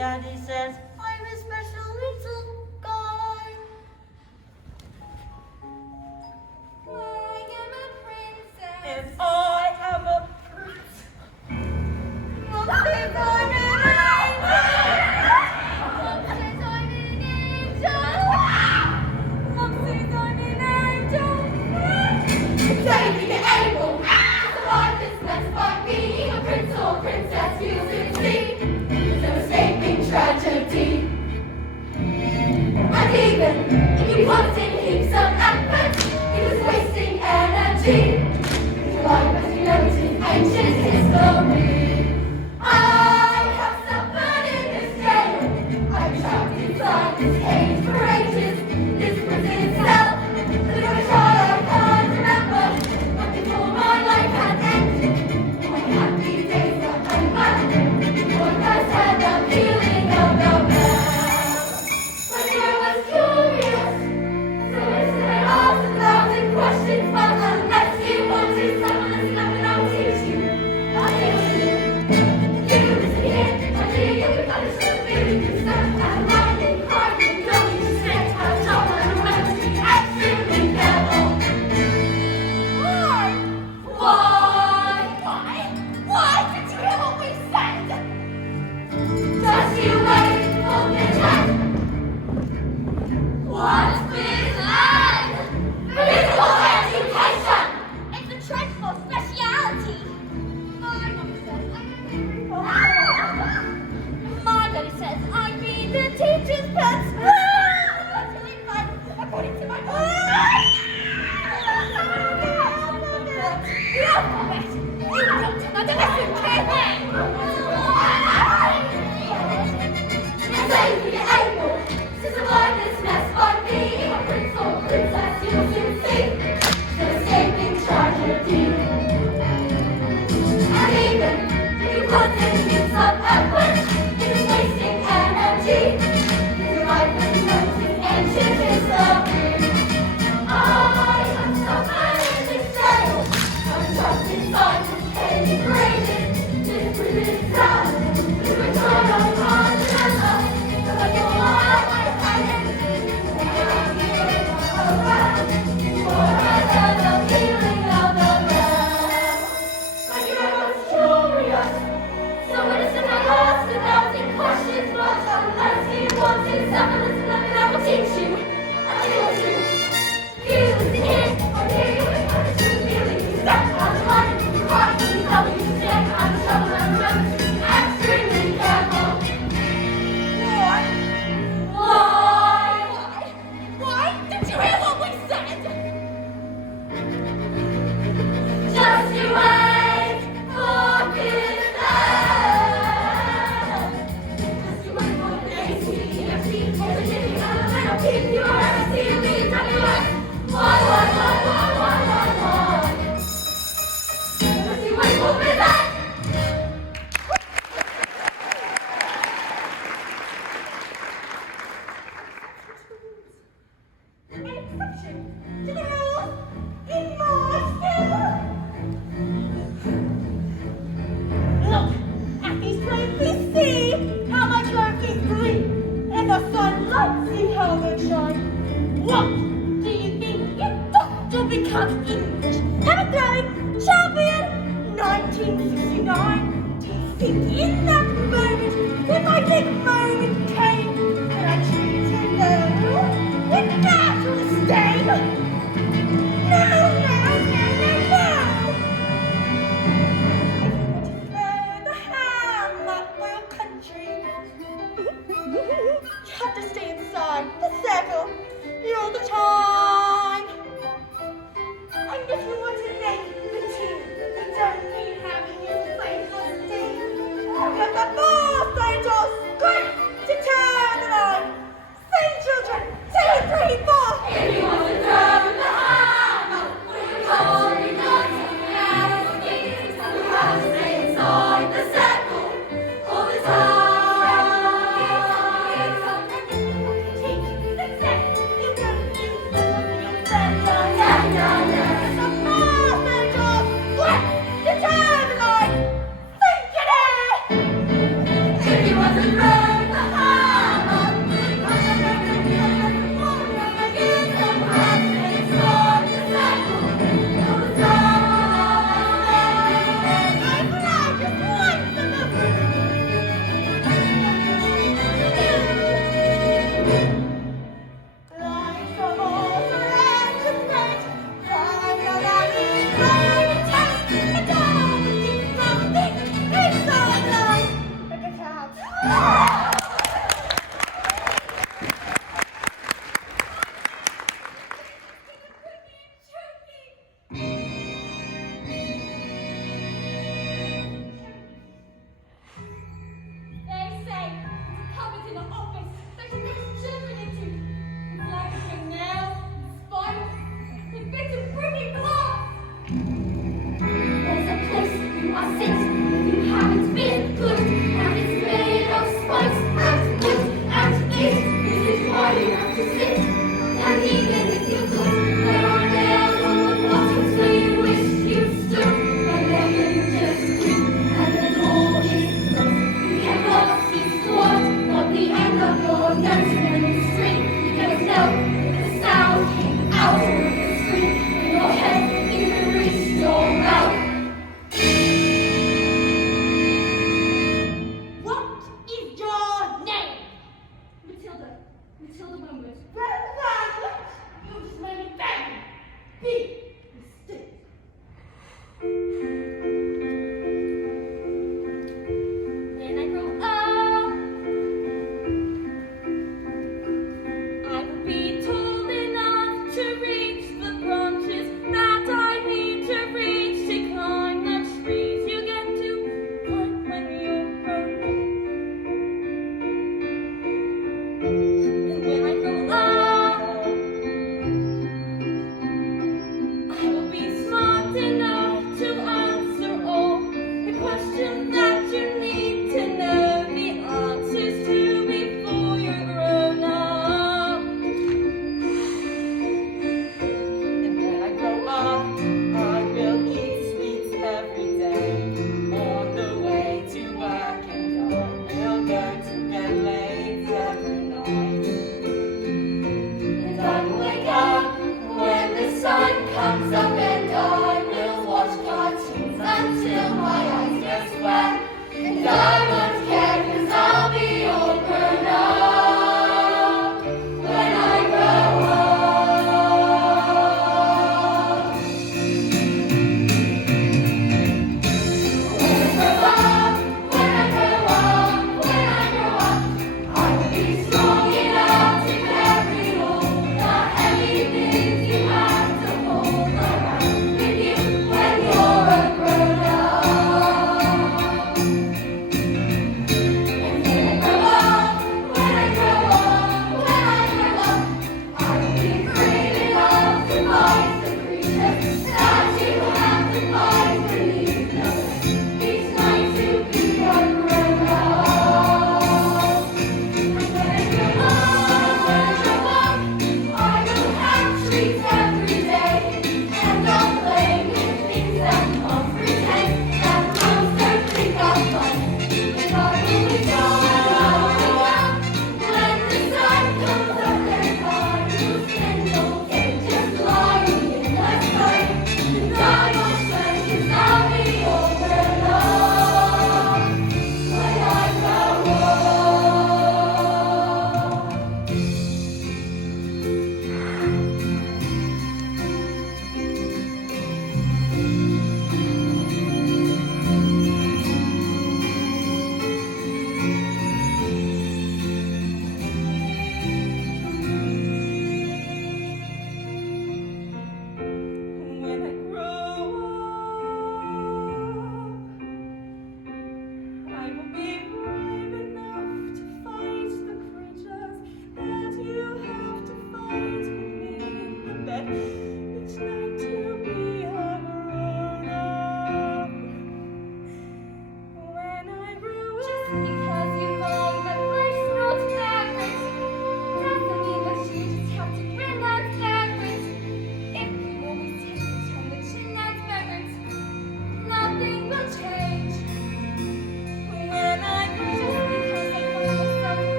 Daddy says I'm a special little guy. I am a princess. And I am a prince. Mom says I'm an angel. Mom says I'm an angel. Mom says I'm an angel. Say the able. The life is blessed by being a prince or princess. You soon see. No escaping tragedy. And even if you put in heaps of effort, it was wasting energy. Your life as you know it is ancient history. I have suffered in this jail. I've trapped inside this cage for ages. This prison cell. The only trial I can't remember. But before my life had ended, my happy days are over. For first had the feeling of the bell. When I was curious, so listen and ask 1,000 questions, but unless you want to settle this enough and I'll teach you. I'll teach you. You listen here, my dear, you'll be punished for feeling yourself. And running, crying, don't you stay out of trouble and remember to be extremely careful. Why? Why? Did you hear what we said? Just you wait, hold your breath. What's with land? Physical education! It's a dreadful speciality. My mum says My daddy says I'd be the teacher's pet. According to my the alphabet. You don't know the lesson, Say the able to survive this mess by being a prince or princess. You'll soon see no escaping tragedy. And even if you put in heaps of effort, it is wasting energy. Your life is noted ancient history. I have suffered in this jail. I'm trapped inside this cage for ages. This prison cell. This return I can't remember. But your life has ended. Forever the feeling of the bell. My dear was curious. So listen and ask 1,000 questions, but unless you want to settle this enough, and I will teach you. I'll teach you. You listen here, or here you will punish you feeling. You step out of line, you cry, you tell me you stand out of trouble and remember to be extremely careful. Why? Did you hear what we said? Just you wait for Just you wait for the ACFC. For the giving of a little keep your Why? Just you wait for that. An exception to the rule in my skill. Look at these places, see how my cloak is green, and the sunlight, see how they shine. What do you think you've got to become English? Have a glowing champion, 1969. Do you think in that moment, when my big moment came, that I treated you? With natural disdain? No! If you want to throw the hammer for your country, you have to stay inside the circle all the time. And if you want to make the team, you don't need having your face on the team. Look at the ball, Saint quick to turn the line. Sing, children, 2, 3, 4. If you want to throw the hammer, we're calling us as kings. You have to stay inside the circle all the time. Success, you don't need to look at your friends. It's a fast and just quick to turn the line. Think it is. If you want to throw the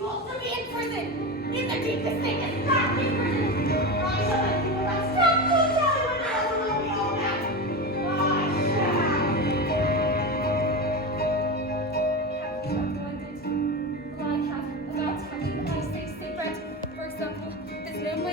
You ought to be in prison! In the deepest, thickest, darkest prison! I shall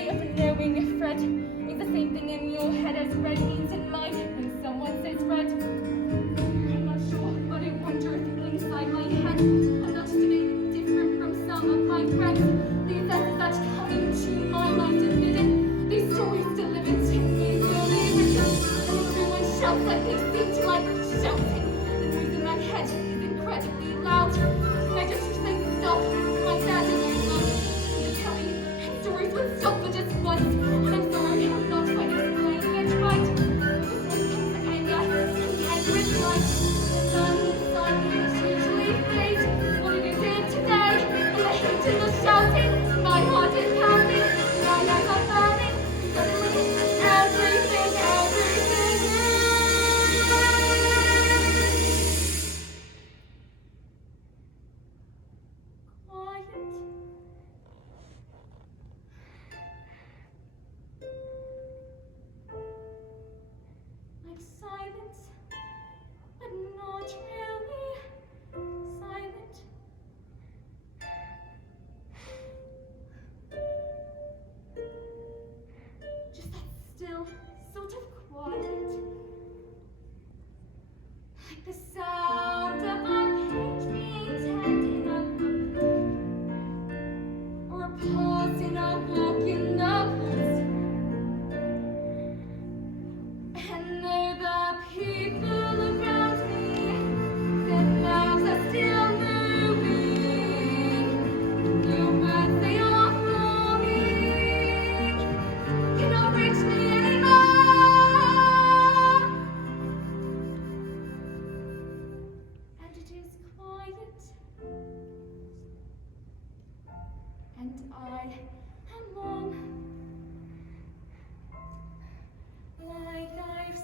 way of knowing Fred means the same thing in your head as red means in mine when someone says red. I'm not sure, but I wonder if inside my head I'm not doing different from some of my friends. The events that come into my mind admitted, these stories delivered to me slowly written. Everyone shouts like they seem to like shouting. The noise in my head is incredibly loud. I just wish they'd stop. My dad and my mom to tell me stories would stop for just once. And I'm sorry, I'm not quite explaining it right. This one comes to anger, and anger is light. The sun inside me is usually fade. What it is in today, and the hate and the shouting. My heart is pounding, my eyes are burning. Suddenly, everything quiet. Like silence, but not really silent. Just that still sort of quiet. Like the sound of a page being turned in a book, or a pause in a walk in the woods. And though the people around me, their mouths are still moving, the words they are forming cannot reach me anymore. And it is quiet, and I am warm. Like I've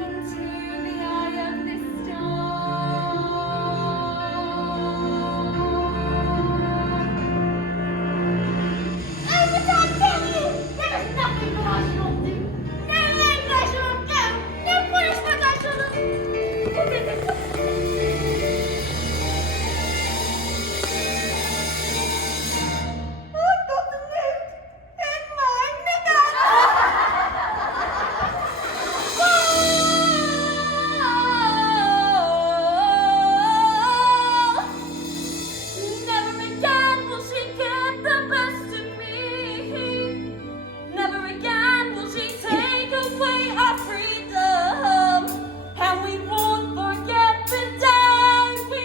into the eye of this storm. I'm the top 10 you! There is nothing that I shall do. No length I shall go. No punishment I shall do. I've got the note in my knickers! Never again will she get the best of me. Never again will she take away our freedom. And we won't forget the day we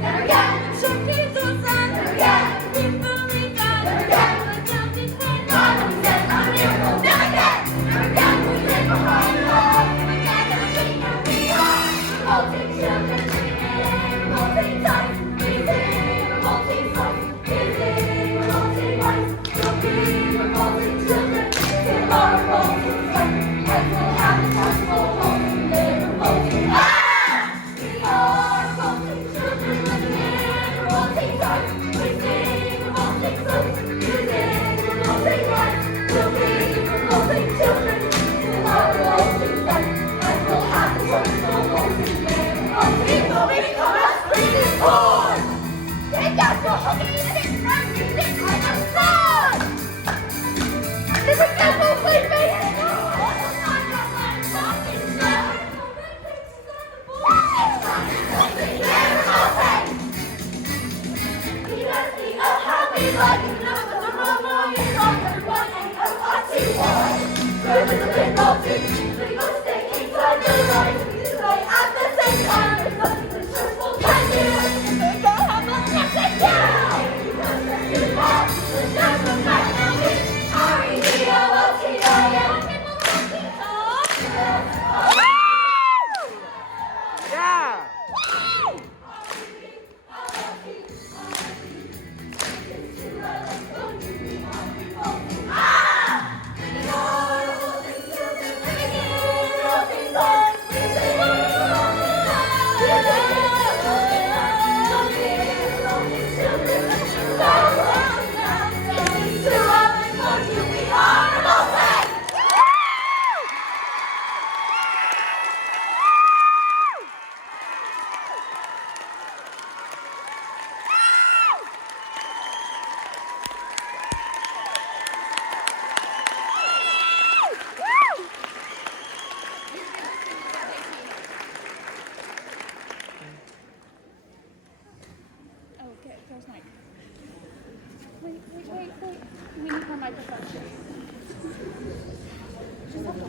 never again. Turkey goes on. Never again. We believe that. Never again. The counting when God says a miracle. Never again. Never again. We live behind love. Never again. Never sing and we are revolting children singing revolting times. We sing revolting songs. We sing revolting lives. We'll be revolting children till our revolting strength. And we'll have a chance for home. Live revolting. We are revolting children living in revolting times. We sing revolting songs. We sing revolting lives. We'll be revolting children till our revolting strength. And we'll have a chance for home. Live revolting. Will we become as free as born? Take out your hooky living and music like a sword. Never again will we be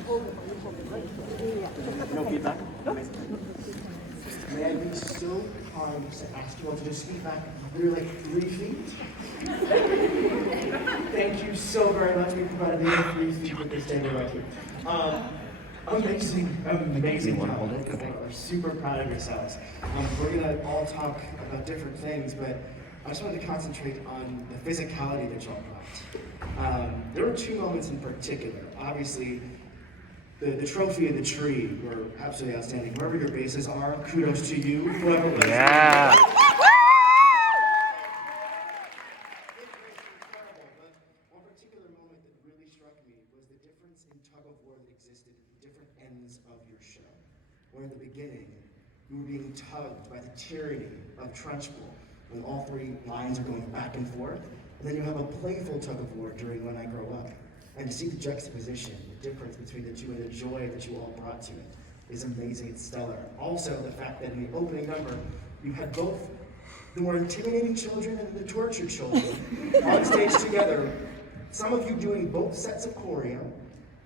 No feedback? May I be so kind to ask you all to just speak back really 3 feet? Thank you so very much. We provided the other 3 feet with this table right here. Amazing job. We're super proud of yourselves. We're gonna all talk about different things, but I just wanted to concentrate on the physicality that y'all brought. There were 2 moments in particular. Obviously, the trophy and the tree were absolutely outstanding. Wherever your bases are, kudos to you, whoever it was. Yeah. One particular moment that really struck me was the difference in tug of war that existed at different ends of your show. Where in the beginning, you were being tugged by the tyranny of Trunchbull, when all 3 lines are going back and forth, and then you have a playful tug of war during When I Grow Up. And to see the juxtaposition, the difference between the 2 and the joy that you all brought to it is amazing, it's stellar. Also, the fact that in the opening number, you had both the more intimidating children and the tortured children on stage together, some of you doing both sets of choreo,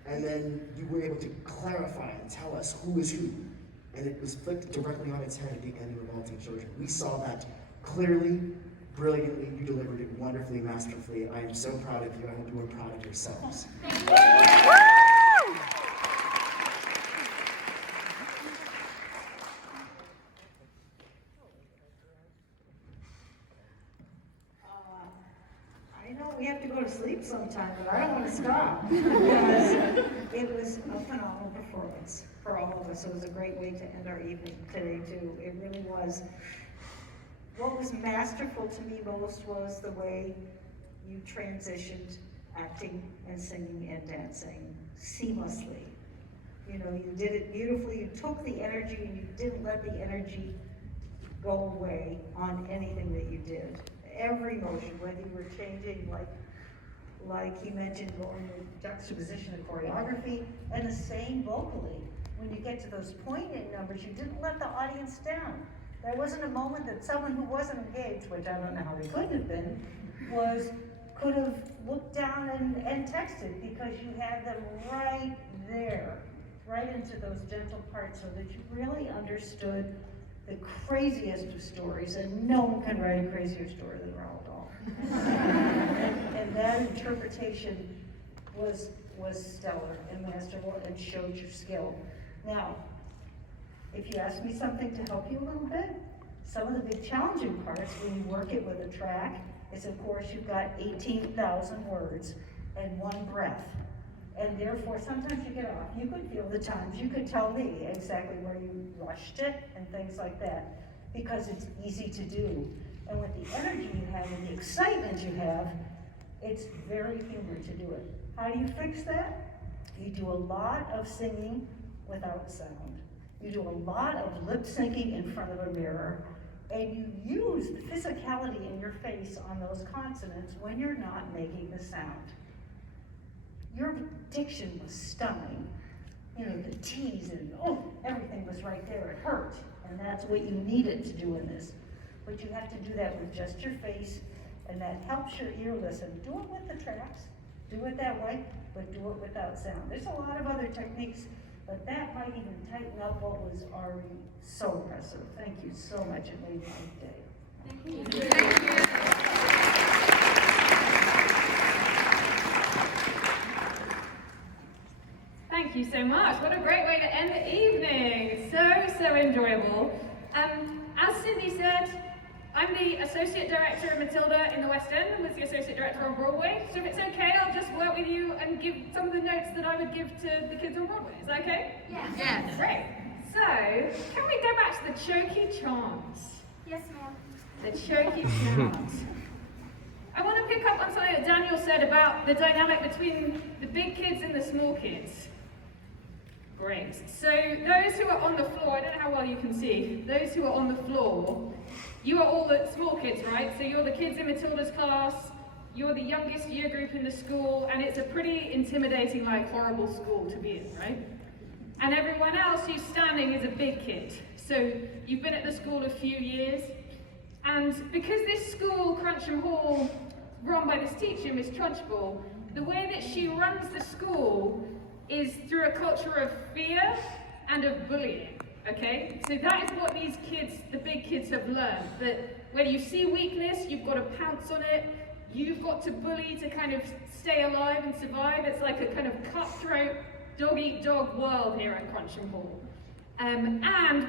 and then you were able to clarify and tell us who is who. And it was flipped directly on its head at the end of Revolting Children. We saw that clearly, brilliantly. You delivered it wonderfully, masterfully. I am so proud of you. I hope you are proud of yourselves. I know we have to go to sleep sometime, but I don't want to stop because it was a phenomenal performance for all of us. It was a great way to end our evening today, too. It really was. What was masterful to me most was the way you transitioned acting and singing and dancing seamlessly. You know, you did it beautifully. You took the energy and you didn't let the energy go away on anything that you did. Every motion, whether you were changing, like he mentioned, going with juxtaposition of choreography, and the same vocally. When you get to those poignant numbers, you didn't let the audience down. There wasn't a moment that someone who wasn't engaged, which I don't know how they couldn't have been, could have looked down and texted, because you had them right there, right into those gentle parts, so that you really understood the craziest of stories, and no one can write a crazier story than Roald Dahl. and that interpretation was stellar and masterful and showed your skill. Now, if you ask me something to help you a little bit, some of the big challenging parts when you work it with a track is, of course, you've got 18,000 words and 1 breath. And therefore, sometimes you get off. You could feel the times. You could tell me exactly where you rushed it and things like that, because it's easy to do. And with the energy you have and the excitement you have, it's very human to do it. How do you fix that? You do a lot of singing without sound. You do a lot of lip syncing in front of a mirror, and you use the physicality in your face on those consonants when you're not making the sound. Your diction was stunning. You know, the T's and everything was right there. It hurt, and that's what you needed to do in this. But you have to do that with just your face, and that helps your ear listen. Do it with the tracks, do it that way, but do it without sound. There's a lot of other techniques, but that might even tighten up what was already so impressive. Thank you so much. It made my day. Thank you. Thank you. Thank you so much. What a great way to end the evening. So enjoyable. As Cindy said, I'm the Associate Director of Matilda in the West End and was the Associate Director on Broadway. So if it's okay, I'll just work with you and give some of the notes that I would give to the kids on Broadway. Is that okay? Yes. Yes. Great. So, can we go back to the choky chants? Yes, ma'am. The choky chants. I want to pick up on something that Daniel said about the dynamic between the big kids and the small kids. Great. So those who are on the floor, I don't know how well you can see, those who are on the floor, you are all the small kids, right? So you're the kids in Matilda's class, you're the youngest year group in the school, and it's a pretty intimidating, horrible school to be in, right? And everyone else who's standing is a big kid. So you've been at the school a few years, and because this school, Crunchem Hall, run by this teacher, Miss Trunchbull, the way that she runs the school is through a culture of fear and of bullying, okay? So that is what these kids, the big kids, have learned, that when you see weakness, you've got to pounce on it, you've got to bully to kind of stay alive and survive. It's like a kind of cutthroat, dog-eat-dog world here at Crunching Hall. And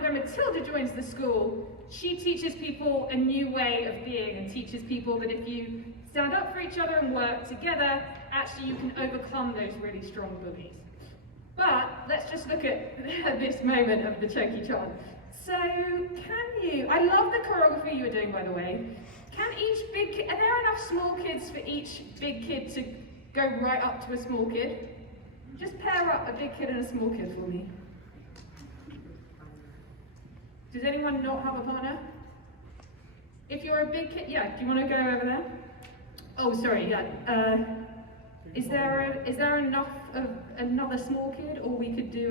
when Matilda joins the school, she teaches people a new way of being and teaches people that if you stand up for each other and work together, actually you can overcome those really strong bullies. But let's just look at this moment of the Choky chant. So can you, I love the choreography you were doing, by the way. Can each big kid, are there enough small kids for each big kid to go right up to a small kid? Just pair up a big kid and a small kid for me. Does anyone not have a partner? If you're a big kid, yeah, do you want to go over there? Oh, sorry, yeah. Is there enough of another small kid, or we could do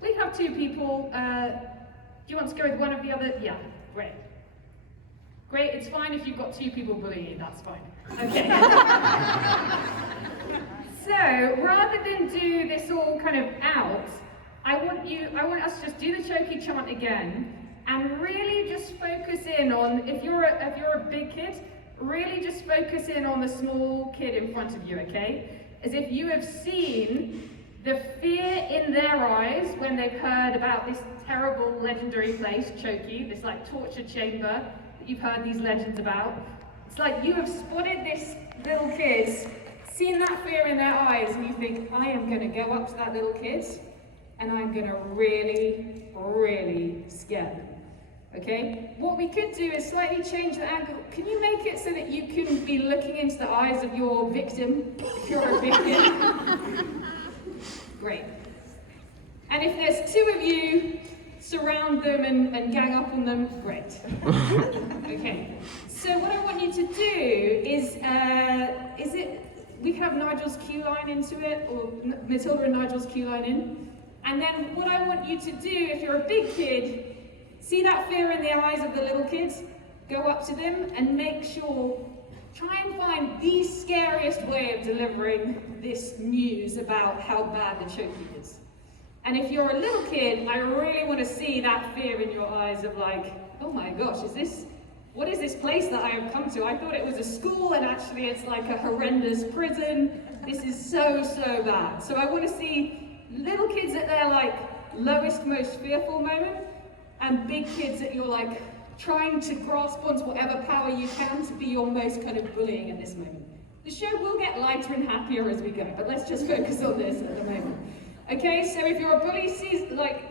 we have two people. Do you want to go with one of the other? Yeah, great. Great, it's fine if you've got two people bullying you, that's fine. Okay. So, rather than do this all kind of out, I want us to just do the Choky chant again, and really just focus in on, if you're a big kid, really just focus in on the small kid in front of you, okay? As if you have seen the fear in their eyes when they've heard about this terrible legendary place, Choky, this like torture chamber that you've heard these legends about. It's like you have spotted this little kid, seen that fear in their eyes, and you think, I am going to go up to that little kid, and I'm going to really, really scare them. Okay? What we could do is slightly change the angle. Can you make it so that you can be looking into the eyes of your victim, if you're a victim? Great. And if there's two of you, surround them and gang up on them. Great. Okay. So what I want you to do is we can have Nigel's cue line into it, or Matilda and Nigel's cue line in. And then what I want you to do, if you're a big kid, see that fear in the eyes of the little kids, go up to them and make sure, try and find the scariest way of delivering this news about how bad the Choky is. And if you're a little kid, I really want to see that fear in your eyes of like, oh my gosh, what is this place that I have come to? I thought it was a school, and actually it's like a horrendous prison. This is so, so bad. So I want to see little kids at their like lowest, most fearful moment, and big kids at your like trying to grasp onto whatever power you can to be your most kind of bullying at this moment. The show will get lighter and happier as we go, but let's just focus on this at the moment. Okay, so if you're a bully,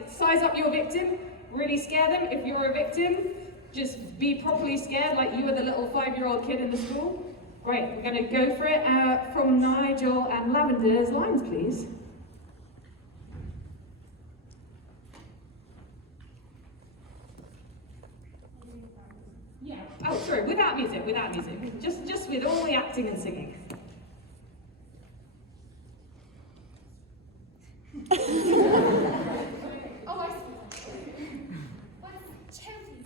size up your victim, really scare them. If you're a victim, just be properly scared like you were the little 5-year-old kid in the school. Great, we're going to go for it from Nigel and Lavender's lines, please. Yeah. Oh, sorry, without music. Just with all the acting and singing. Oh, I see. What's Choky?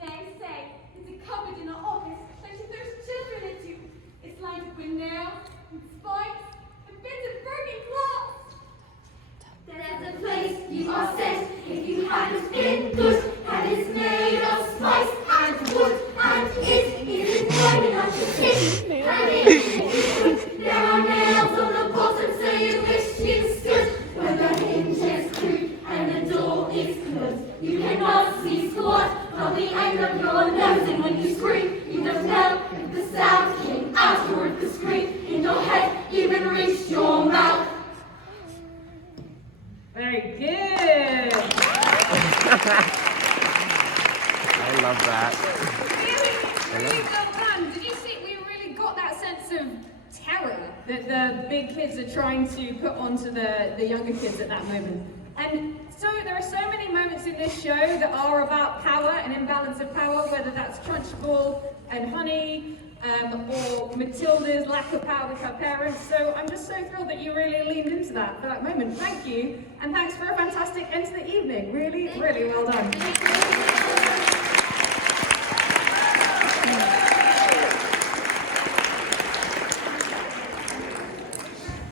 They say it's a cupboard in our office that she throws children into. It's lined with nails and spikes and bits of broken glass. There's a place you are sent if you haven't been good, and it's made of spice and wood, and it isn't wide enough to fit, and it there are nails on the bottom so you wish you stood when the hinges creak and the door is closed. You cannot see squat from the end of your nose, and when you scream, you don't know if the sound came out or if the scream in your head even reached your mouth. Very good. I love that. Really well done. Did you see? We really got that sense of terror that the big kids are trying to put onto the younger kids at that moment. And so there are so many moments in this show that are about power and imbalance of power, whether that's Trunchbull and Honey, or Matilda's lack of power with her parents. So I'm just so thrilled that you really leaned into that for that moment. Thank you, and thanks for a fantastic end to the evening. Really, really well done.